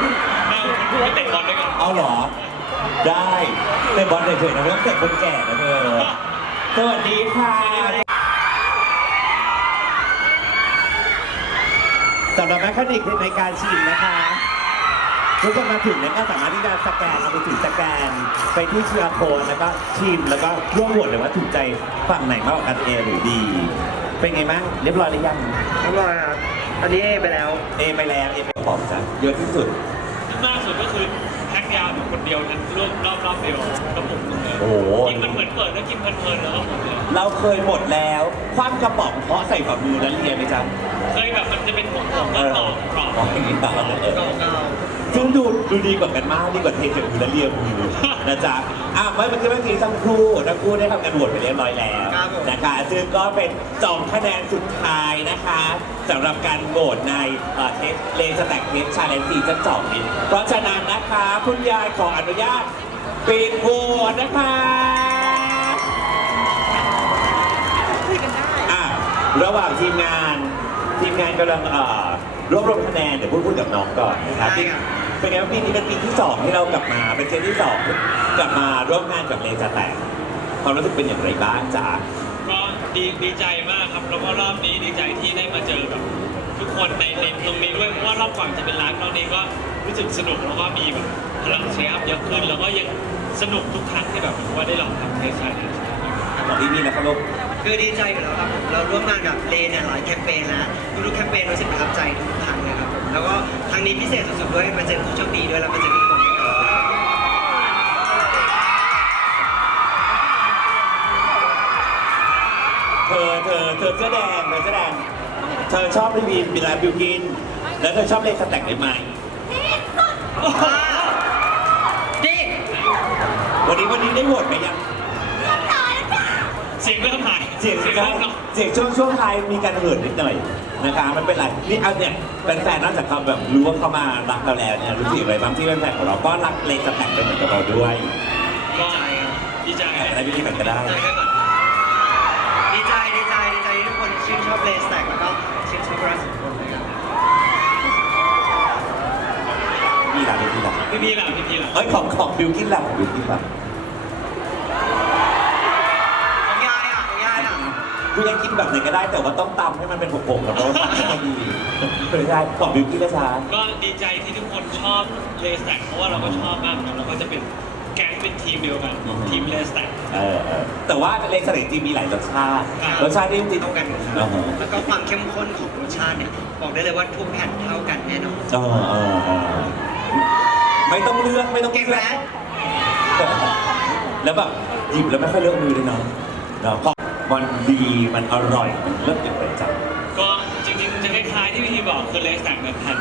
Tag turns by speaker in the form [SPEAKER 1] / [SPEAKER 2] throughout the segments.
[SPEAKER 1] ไมอะ
[SPEAKER 2] ไม่ไม่เตะบอลด้วยกัน
[SPEAKER 1] เอาเหรอ ได้เตะบอลเฉยๆนะไม่ต้องเตะคนแก่นะเธอสวัสดีค่ะสำหรับแมคคานิกในการชิมนะคะทุกคนมาถึงเนี่ยก็สามารถที่จะสแกนเอาไปถึงสแกนไปที่เชือโคนแล้วก็ชิมแล้วก็ร่วมโหวตเลยว่าถูกใจฝั่งไหนมากกว่ากันเอหรือดี เป็นไงบ้างเรียบร้อยหรือยัง
[SPEAKER 3] เรียบร้อยครับตอนนี้เอไปแล้ว
[SPEAKER 1] เอไปแล้วเอไป อกจ้ะเยอะที่สุด
[SPEAKER 2] มากสุดก็คือแพ็กยาวอยู่คนเดียวทั้งรอบรอบรอบเดียวกระปุกหนึงเลย
[SPEAKER 1] โอ้โห
[SPEAKER 2] กินมันเหมือนเปิดแล้วกินเพลินๆแล้วก็หมดเลย
[SPEAKER 1] เราเคยหมดแล้วคว้ำกระป๋องเพราะใส่ฝ่ามือแล้วเรียนไหมจ๊ะ
[SPEAKER 2] เคยแบบมันจะเป็นผงๆแล้วต่อกรอบ
[SPEAKER 1] อ๋ออย่างนี้ต่อเออ
[SPEAKER 3] เก่า
[SPEAKER 1] ซึ่งดูดูดีกว่ากันมากดีกว่าเทจากมือแล้วเรียมือนะจ๊ะอะเมื่อกี้เมื่อกี้ทั้งคู่ทั้งคู่ได้ทำการโหวตไปเรียบร้อยแล้วนะคะ ซึ่งก็เป็นสองคะแนนสุดท้ายนะคะสำหรับการโหวตในเอ่อเทสเลนสแต็กเทสชาเลนจ์ซีซั่นสองนี้เพราะฉะนั้นนะคะคุณยายขออนุญาตปิดโหวตนะคะอะระหว่างทีมงานทีมงานกำลังเอ่อรวบรวมคะแนนเดี๋ยวพูดพูดกับน้องก่อนนะครับปี เป็นไงบ้างปีนี้เป็นปีที่สองที่เรากลับมาเป็นเจนที่สองกลับมาร่วมงานกับเลนสแตกความรู้สึกเป็นอย่างไรบ้างจ๊ะ
[SPEAKER 2] ก็ดีดีใจมากครับแล้วก็รอบนี้ดีใจที่ได้มาเจอแบบทุกคนในในตรงนี้ด้วยเพราะว่ารอบก่อนจะเป็นไลฟ์รอบนี้ก็รู้สึกสนุกแล้วก็มีแบบพลังเชียร์เยอะขึ้น แล้วก็ยังสนุกทุกครั้งที่แบบว่าได้ลองทำเทสไทย
[SPEAKER 1] ของที่นี่นะครับลูก
[SPEAKER 3] คือดีใจอยู่แล้วครับผมเราร่วมงานกับเลเนี่ยหลายแคมเปญแล้วทุกๆแคมเปญรู้สึกประทับใจทุกครั้งเลยครับผม แล้วก็ครั้งนี้พิเศษสุดๆด้วยมาเจอผู้โชคดีด้วยแล้วมาเจอทุกคนด้วยครับ
[SPEAKER 1] เธอเธอเธอเสื้อแดงเธอเสื้อแดงเธอชอบรีวิวบิลาบิวกิน แล้วเธอชอบเลนสแตกได้ไหม
[SPEAKER 3] ดิ
[SPEAKER 1] วันนี้วันนี้ได้โหวตไหมยัง
[SPEAKER 2] เสียงเริ่มหาย
[SPEAKER 1] เสียง
[SPEAKER 2] เสียง
[SPEAKER 1] ช่ว
[SPEAKER 2] เริ่
[SPEAKER 1] ง
[SPEAKER 2] มเนาะ
[SPEAKER 1] เสียงช่วงช่วงท้ายมีการเหินนิดหน่อย นะคะไม่เป็นไรนี่เอาเนี่ยแฟนๆนอกจากเขาแบบรู้ว่าเขามารักเราแล้วเนี่ยรู้สึกอะไรบ้างที่แฟนๆของเราก็รักเลนสแต็กไปเหมือนกับเราด้วย
[SPEAKER 2] ก็ดีใจ
[SPEAKER 1] อะไรไม่ดีกันก็ได้
[SPEAKER 3] ใจด้วยก่อนดีใจดีใจดีใจที่ทุกคนชื่นชอบเลสแต็กแล้วก็ชื่นชอบรัสทุกคนเลยครับ
[SPEAKER 1] พี่ล่ะพี่ล่ะ
[SPEAKER 2] พี่พี่ล่ะพี่พี่ล่ะ
[SPEAKER 1] เอ้ยของของบิวกินล่ะบิวกินล่ะ
[SPEAKER 3] ของยายอะของยายอะ
[SPEAKER 1] คุณยังกินแบบไหนก็ได้แต่ว่าต้องตำให้มันเป็นผงๆแล้วก็ให้ดีไม่ใช่ของบิวกินนะจ๊ะ
[SPEAKER 2] ก็ดีใจที่ทุกคนชอบเลสแต็กเพราะว่าเราก็ชอบมากเหมือนกันเราก็จะเป็นแก๊งเป็นทีมเดียวกันทีมเลสแต็ก
[SPEAKER 1] เออเออแต่ว่าเลนสแต็กจริงมีหลายรสชาติ
[SPEAKER 2] ครับ
[SPEAKER 1] รสชาติที่จริง
[SPEAKER 3] เท่ากันหมดค
[SPEAKER 1] เอ
[SPEAKER 3] รับ
[SPEAKER 1] อ
[SPEAKER 3] แล้วก็ความเข้มข้นของรสชาติเนี่ยบอกได้เลยว่าทุกแผ่นเท่ากันแน่นอน
[SPEAKER 1] เออเออเออไม่ต้องเลือกไม่ต้อง
[SPEAKER 3] เก่ง
[SPEAKER 1] เลื
[SPEAKER 3] ไหม
[SPEAKER 1] อกแล้วแบบหยิบแล้วไม่ค่อยเลือกมือเลยเนาะเนาะเพราะ มันดีมันอร่อยมันเลิศอย่างไรจัง
[SPEAKER 2] ก็จริงๆจะคล้ายๆที่พี่ทีบอกคือเลสแต็กเนี่ยแผ่น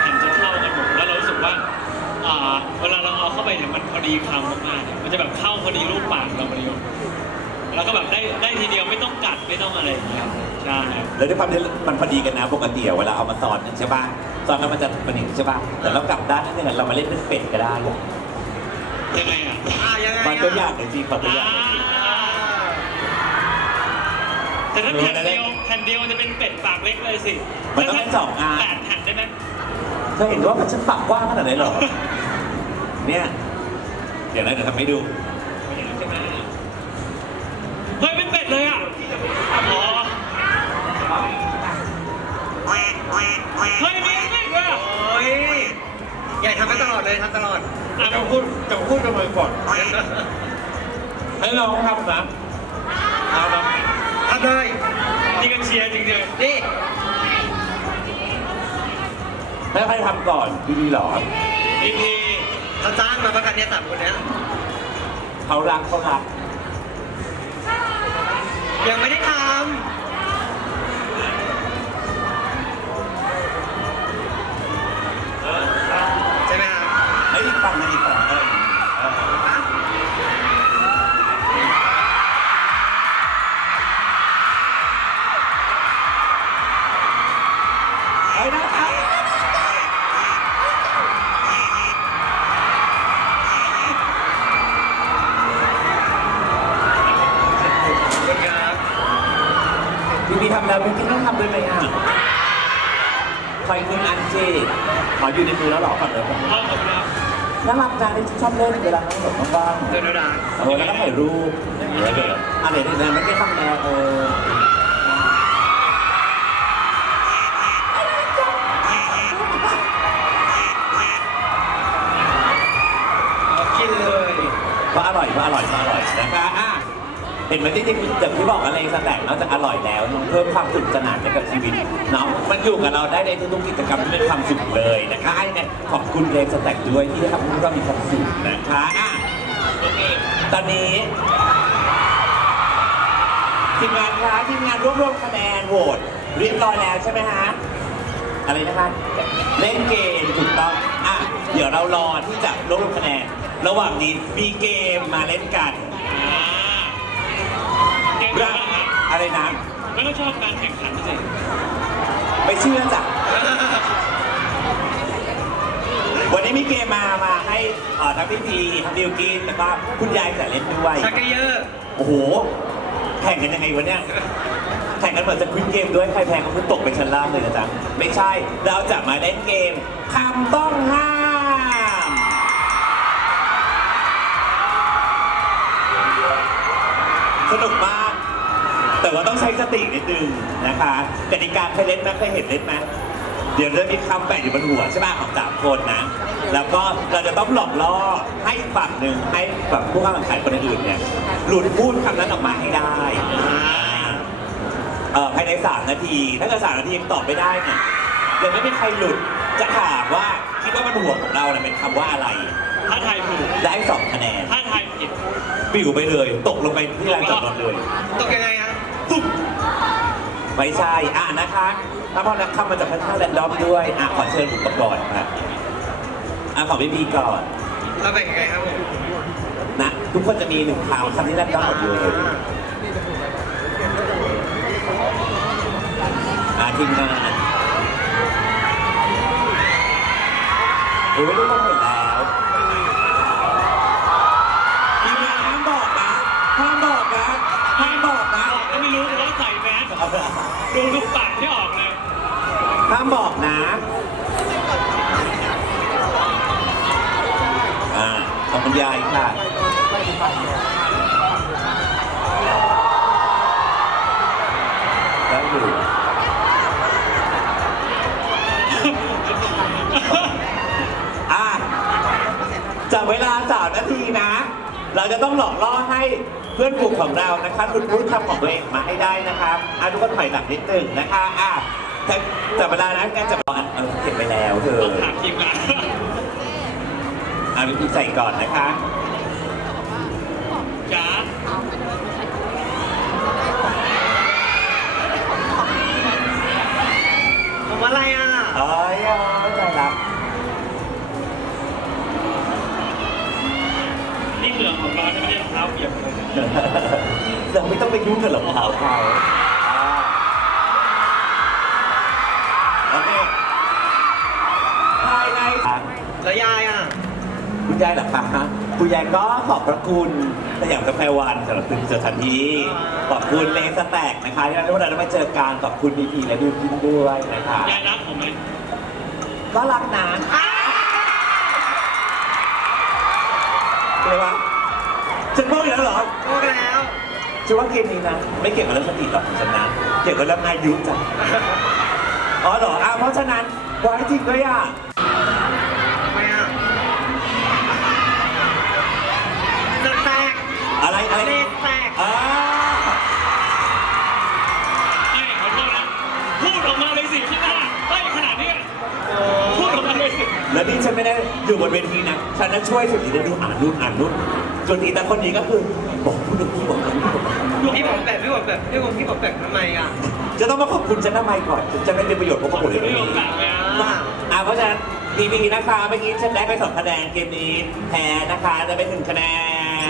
[SPEAKER 2] แผ่นจะเท่ากันหมดแล้วเรารู้สึกว่าอ่าเวลาเราเอาเข้าไปเนี่ยมันพอดีคำมากๆเนี่ยมันจะแบบเข้าพอดีรูปปากเราพอดีแล้วก็แบบได้ได้ทีเดียวไม่ต้องกัดไม่ต้องอะไรอย่างเงี้ยใช่
[SPEAKER 1] แล้วด้วยความที่มันพอดีกันนะปกติอะเวลาเอามาซอนใช่ป่ะซอนแล้วมันจะมันอย่างนี้ใช่ป่ะแต่เรากลับด้านนั้นเนี่ยเรามาเล่นเป็นเป็ดก็ได้อะ
[SPEAKER 2] ยังไงอะ
[SPEAKER 3] อะยังไง
[SPEAKER 1] มันตัวอย่างจริงๆมันตัวอย่าง
[SPEAKER 2] อ่า แต่ถ้าแผ่นเดียวแผ่นเดียวมันจะเป็นเป็ดปากเล็กเลยสิ
[SPEAKER 1] มันต้องเป็นสองอัน
[SPEAKER 2] แปดแผ่นได้ไหม
[SPEAKER 1] เธอเห็นว่ามันฉันปากกว้างขนาดไหนหรอ เนี่ย เดี๋ยวนะเดี๋ยวทำให้ดู
[SPEAKER 2] เฮ้ยเป็นเป็ดเลยอะอ๋อเฮ้ยมีเป็ดด้วยอะ
[SPEAKER 3] โอ้ยใหญ่ทำให้ตลอดเลยทำตลอด
[SPEAKER 2] อะ
[SPEAKER 1] จะพูดจะพูดกันมาก่อนให้ลองทำนะเอานะ
[SPEAKER 3] ทำเลย
[SPEAKER 2] นี่ก็เชียร์จริง
[SPEAKER 3] นี่
[SPEAKER 1] ให้ใครทำก่อนดีๆหรอ
[SPEAKER 2] ๆพีพี
[SPEAKER 3] เขาจ้างมาประกันเนี่ยสามคนเนี้ย
[SPEAKER 1] เขารักเขารัก
[SPEAKER 3] ยังไม่ได้ทำ
[SPEAKER 1] แล้วพี่ต้องทำด้วยไหมอะคอยคุณอันจีขออยู่ในมือแล้วเหรอก่อนเลย
[SPEAKER 2] เอาหมดแล้ว
[SPEAKER 1] น่ารักจังที่ชอบเล่นเวลานั่งแบบบ้าง
[SPEAKER 3] เดินดา
[SPEAKER 1] ๆเออแล้วก็ถ่ายรูปอะไรเนี่ยไม่ได้ทำแนวเออ
[SPEAKER 3] เห็
[SPEAKER 1] นไหมที่จริงๆอย่างที่บอกอะไรสแต็กนอกจากอร่อยแล้วเพิ่มความสนุกสนานให้กับชีวิตเนาะมันอยู่กับเราได้ในทุกๆกิจกรรมที่เป็นความสุขเลยนะคะไอ้เนี่ยขอบคุณเพลงสแต็กด้วยที่ทำให้พวกเรามีความสุขนะคะอะตอนนี้ทีมงานคะทีมงานรวบรวมคะแนนโหวตเรียบร้อยแล้วใช่ไหมฮะอะไรนะคะเล่นเกมถูกต้องอะเดี๋ยวเรารอที่จะรวบรวมคะแนน ระหว่างนี้มีเกมมาเล่นกัน
[SPEAKER 2] อ่าเก่งมากครับ
[SPEAKER 1] อะไรนะ
[SPEAKER 2] ไม่ต้องชอบการแข่งขันสิ
[SPEAKER 1] ไม่เชื่อจ้ะ วันนี้มีเกมมา มาให้เอ่อทั้งพี่พีทั้งบิวกินแล้วก็คุณยายแต่เล่นด้วย
[SPEAKER 3] ชักเกยอร์
[SPEAKER 1] โอ้โห แข่งกันยังไงวะเนี่ย แข่งกันเหมือนจะควินเกมด้วยใครแพ้ก็คือตกไปชั้นล่างเลยนะจ๊ะ ไม่ใช่ เราจะมาเล่นเกมคำต้องห้าม ต่ว่าต้องใช้สตินิดนึงนะคะกติกาเคยเล่นไหมเคยเห็นเล่นไหมเดี๋ยวจะมีคำแปะอยู่บนหัวใช่ป่ะของสามคนนะ แล้วก็เราจะต้องหลอกล่อให้ฝั่งหนึ่งให้แบบผู้เข้าแข่งขันคนอื่นเนี่ยหลุดพูดคำนั้นออกมาให้ได้เอ่อภายในสามนาที ถ้าเกิดสามนาทียังตอบไม่ได้เนี่ยยังไม่มีใครหลุดจะถามว่าคิดว่าบนหัวของเราเนี่ยเป็นคำว่าอะไร
[SPEAKER 2] ถ้าทายถูก
[SPEAKER 1] ได้สองคะแนน
[SPEAKER 2] ถ้าทายผิด
[SPEAKER 1] ปิวไปเลย ตกลงไปที่ลานจอดรถเลย
[SPEAKER 3] ตกยังไงฮะ
[SPEAKER 1] ตุ๊บ ไม่ใช่ อะนะคะถ้าพอนักคำมาจากข้างๆแรนดอมด้วย อะขอเชิญอุปกรณ์ครับอะขอพี่พีก่อน
[SPEAKER 3] เราแบ่งยังไงครับผม
[SPEAKER 1] นะ ทุกคนจะมีหนึ่งคำคำที่แรนดอมหมดเลยอะทีมงานโอ้ยทุกคนเห็นแล้ว
[SPEAKER 2] ดูลูกปากที่ออกเลย
[SPEAKER 1] ห้ามบอกนะ อ่าขอบคุณยายค่ะได้อยู่อะจากเวลาสามนาทีนะ เราจะต้องหลอกล่อให้เพื่อนกลุ่มของเรานะคะหลุดพูดคำของตัวเองออกมาให้ได้นะครับอะทุกคนถอยหลังนิดหนึ่งนะคะอะจากจากเวลานั้นแกจะบอกอะเออเก็บไปแล้วเธอ
[SPEAKER 2] ต้องถามทีมงาน
[SPEAKER 1] อะวิธีใส่ก่อนนะคะ ยุ่
[SPEAKER 2] งกั
[SPEAKER 1] บรองเท้าเขาโอเคภายใน
[SPEAKER 3] แล้วยายอะ
[SPEAKER 1] คุณยายเหรอคะคุณยายก็ขอบพระคุณสยามกาแฟวันสำหรับคืนสถานที่ขอบคุณเลสแตกนะคะที่เราได้มาเจอกันขอบคุณบีพีและบิวกินด้วยนะคะ
[SPEAKER 2] ยายรักผมไหม
[SPEAKER 1] ก็รักนะอะไรวะฉันพูดอีกแล้วเหรอ
[SPEAKER 3] โตแล้ว
[SPEAKER 1] ฉันว่าเกมนี้นะ ไม่เกี่ยวกับเรื่องสติหรอกฉันนะเกี่ยวกับเรื่องอายุจ้ะอ๋อเหรออะเพราะฉะนั้นไว้จริงด้วยอะ
[SPEAKER 3] ทำไมอะจะแตก
[SPEAKER 1] อะไรอะไร
[SPEAKER 3] เลขแตก
[SPEAKER 1] อ่า
[SPEAKER 2] ไม่ขอโทษนะพูดออกมาเลยสิที่หน้าเฮ้ยขนาดเนี้ย
[SPEAKER 3] โอ้
[SPEAKER 2] พูดออกมาเลยสิ
[SPEAKER 1] แล้วนี่ฉันไม่ได้อยู่บนเวทีนะฉันนั้นช่วยสุดที่ได้ดูอ่านนู่นอ่านนู่นจนอีแต่คนนี้ก็คือ บอกพูดถึงพี่บอกนั้นพี่บอกนั้น
[SPEAKER 3] พี่ผมแบบพี่ผมแบบพี่ผมพี่ผมแบบทำไมอะ
[SPEAKER 1] จะต้องมาขอบคุณฉันทำไมก่อนจะไม่เป็นประโยชน์เพราะ
[SPEAKER 2] ขอบคุ
[SPEAKER 1] ณพี่
[SPEAKER 2] บอกาสเลย
[SPEAKER 3] อ่า
[SPEAKER 1] อ่เพราะฉะนั้นพีพีนะคะเมื่อกี้ฉันได้ไปสองคะแนนเกมนี้แพ้นะคะได้ไปหนึ่งคะแนน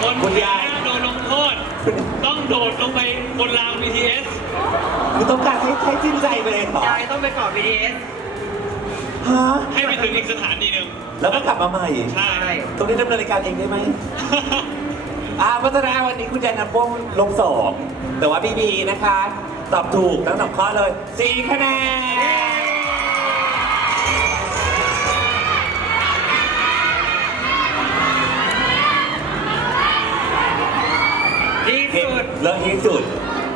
[SPEAKER 2] คน
[SPEAKER 1] คุณยาย
[SPEAKER 2] โดนลงโทษต้องโดดลงไปบนราง BTS
[SPEAKER 1] คุณต้องการให้ให้สิ้นใจไปเลยเหรอยา
[SPEAKER 3] ยต้องไปเกาะ BTS
[SPEAKER 1] ฮะ
[SPEAKER 2] ให้ไปถึงอีกสถานีหนึ่ง
[SPEAKER 1] แล้วก็กลับมาใหม่
[SPEAKER 2] ใช่
[SPEAKER 3] ใช่
[SPEAKER 1] ตรงนี้ดำเนินรายการเองได้ไหม อ่าพัฒนาวันนี้คุณยายนับวงลงสองแต่ว่าพี่บีนะคะ ตอบถูกทั้งสองข้อเลยสี่คะแนน
[SPEAKER 3] ดี
[SPEAKER 1] เกม
[SPEAKER 3] สุด
[SPEAKER 1] เลิศที่สุด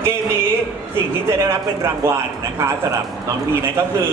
[SPEAKER 1] เกมนี้สิ่งที่จะได้รับเป็นรางวัลนะคะสำหรับน้องพีนั่นก็คือ